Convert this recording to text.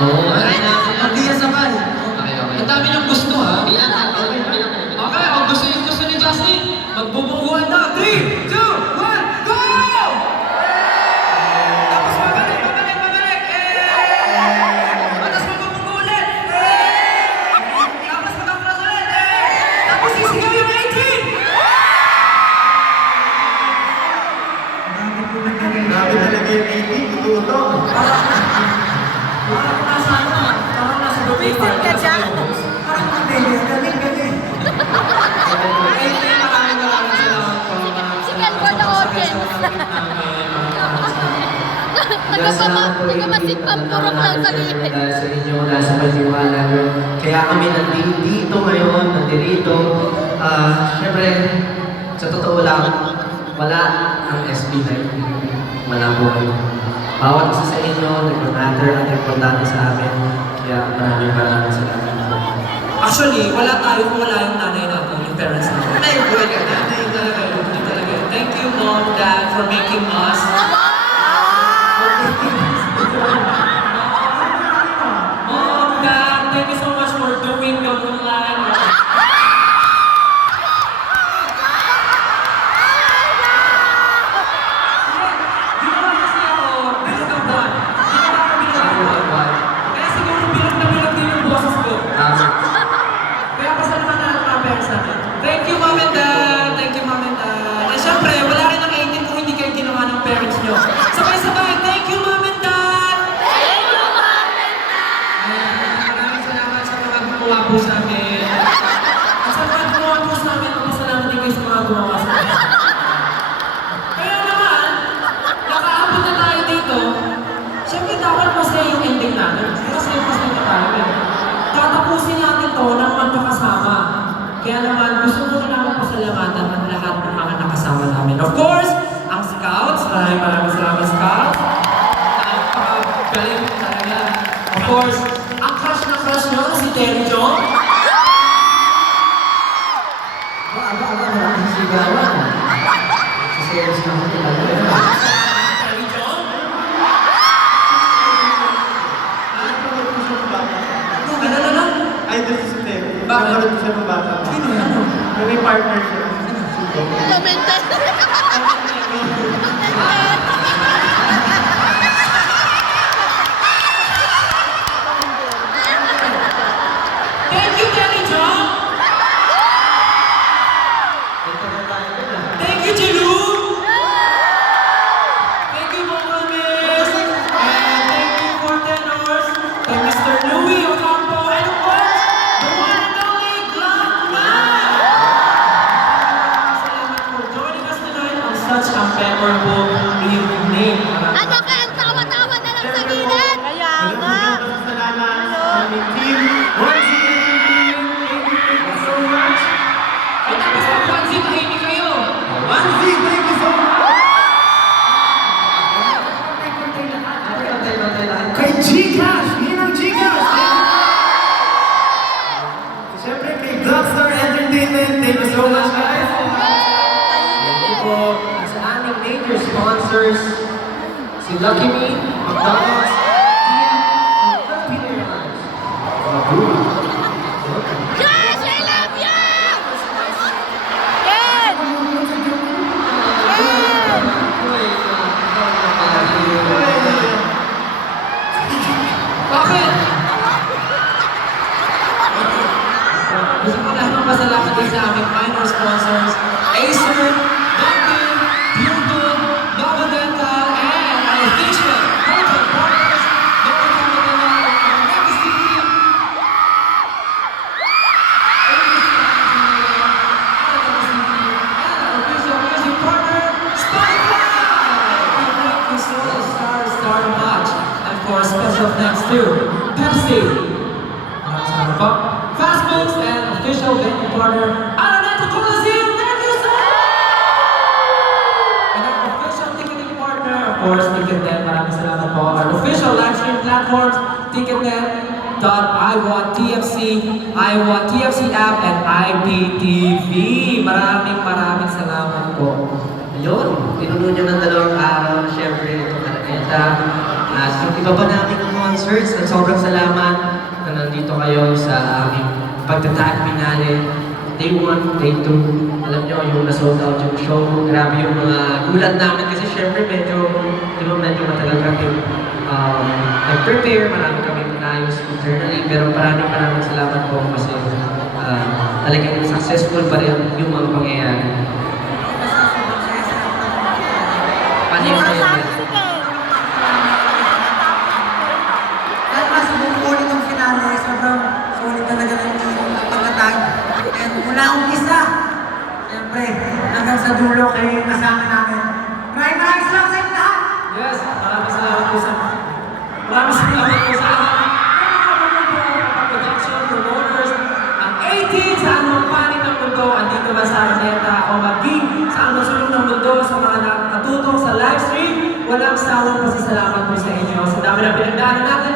Oo. Ay, na, magdiya sa bahay. Ang dami ng gusto ha. Ilan si Pampurok lang sa. Sa inyo, nasa paniwala nyo. Kaya kami nandito dito ngayon, nandito. Uh, ah, Siyempre, sa totoo lang, wala ang SB na yun. Wala po. Bawat isa sa inyo, nag-matter at importante sa amin. Kaya maraming maraming salamat. Actually, wala tayo kung wala yung nanay natin, yung parents natin. Ay, wala nanay talaga. Thank you, Mom, Dad, for making us Background siya ng bata. Sino yan? May partner siya. Ano, Commented. much ang pepper po name. Ano? Lucky Me, McDonald's, Kia, and Philippine Airlines. Guys, love you! Yan! Bakit? Gusto ko lahat ng din sa aming minor sponsors, to Fastbooks and official venue partner, Araneta Coliseum Nebusa! And our official ticketing partner, of course, TicketNet. Maraming salamat po. Our official live stream platforms, TicketNet.iWantTFC, iWantTFC app, and IPTV. Maraming maraming salamat po. Ayun, pinuno niya ng dalawang araw. Siyempre, ito Araneta. Uh, so, iba pa namin concerts, at sobrang salamat na nandito kayo sa aming pagtatag finale. Day 1, day 2, alam nyo yung na-sold out yung show. Grabe yung mga gulat namin kasi syempre medyo, di ba medyo matagal kami um, nag-prepare, marami kami inayos internally, pero maraming maraming salamat po kasi uh, talagang successful pa rin yung mga pangyayari. Siyempre, hanggang sa dulo kayo yung kasama namin. Maraming maraming salamat sa lahat! Yes, maraming salamat po sa maraming salamat po sa lahat. Production, promoters, ang 18 sa panig ng mundo, andito ba sa Araneta o maging sa anumang sulong ng mundo, sa mga natutong sa live stream, walang sawang pasasalamat po sa inyo. Sa dami na pinagdaanan natin,